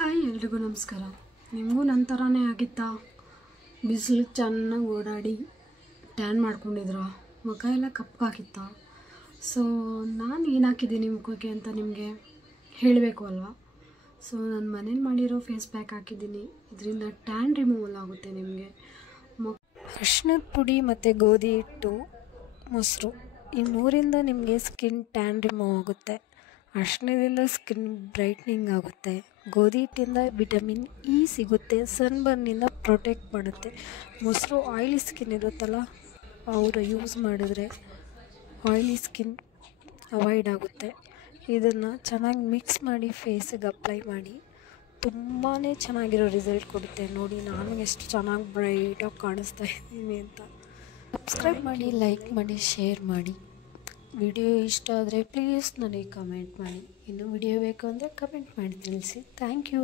Hi ಎಲ್ರಿಗೂ ನಮಸ್ಕಾರ. ನಿಮಗೂ ನನ್ನ ಥರನೇ ಆಗಿತ್ತಾ? ಬಿಸಿಲು ಚೆನ್ನಾಗಿ ಓಡಾಡಿ ಟ್ಯಾನ್ ಮಾಡ್ಕೊಂಡಿದ್ರಾ? ಮುಖ ಎಲ್ಲ ಕಪ್ಪಾಗಿತ್ತಾ? ಸೊ ನಾನು ಏನು ಹಾಕಿದ್ದೀನಿ ಮುಖಕ್ಕೆ ಅಂತ ನಿಮಗೆ ಹೇಳಬೇಕು ಅಲ್ವಾ? ಸೊ ನಾನು ಮನೇಲಿ ಮಾಡಿರೋ ಫೇಸ್ ಪ್ಯಾಕ್ ಹಾಕಿದ್ದೀನಿ. ಇದರಿಂದ ಟ್ಯಾನ್ ರಿಮೂವಲ್ ಆಗುತ್ತೆ ನಿಮಗೆ. ಅರಿಶಿಣದ ಪುಡಿ ಮತ್ತು ಗೋಧಿ ಹಿಟ್ಟು, ಮೊಸರು, ಈ ಮೂರಿಂದ ನಿಮಗೆ ಸ್ಕಿನ್ ಟ್ಯಾನ್ ರಿಮೂವ್ ಆಗುತ್ತೆ. ಅರಿಶಿಣದಿಂದ ಸ್ಕಿನ್ ಬ್ರೈಟ್ನಿಂಗ್ ಆಗುತ್ತೆ. ಗೋಧಿ ಹಿಟ್ಟಿಂದ ವಿಟಮಿನ್ ಇ ಸಿಗುತ್ತೆ, ಸನ್ಬರ್ನಿಂದ ಪ್ರೊಟೆಕ್ಟ್ ಮಾಡುತ್ತೆ. ಮೊಸರು ಆಯಿಲಿ ಸ್ಕಿನ್ ಇರುತ್ತಲ್ಲ, ಅವರು ಯೂಸ್ ಮಾಡಿದ್ರೆ ಆಯಿಲಿ ಸ್ಕಿನ್ ಅವಾಯ್ಡ್ ಆಗುತ್ತೆ. ಇದನ್ನು ಚೆನ್ನಾಗಿ ಮಿಕ್ಸ್ ಮಾಡಿ ಫೇಸಿಗೆ ಅಪ್ಲೈ ಮಾಡಿ. ತುಂಬಾ ಚೆನ್ನಾಗಿರೋ ರಿಸಲ್ಟ್ ಕೊಡುತ್ತೆ. ನೋಡಿ ನಾನು ಎಷ್ಟು ಚೆನ್ನಾಗಿ ಬ್ರೈಟಾಗಿ ಕಾಣಿಸ್ತಾ ಇದ್ದೀನಿ ಅಂತ. ಸಬ್ಸ್ಕ್ರೈಬ್ ಮಾಡಿ, ಲೈಕ್ ಮಾಡಿ, ಶೇರ್ ಮಾಡಿ. ವಿಡಿಯೋ ಇಷ್ಟ ಆದರೆ ಪ್ಲೀಸ್ ನನಗೆ ಕಮೆಂಟ್ ಮಾಡಿ. ಇನ್ನೂ ವಿಡಿಯೋ ಬೇಕು ಅಂದರೆ ಕಮೆಂಟ್ ಮಾಡಿ ತಿಳಿಸಿ. Thank you.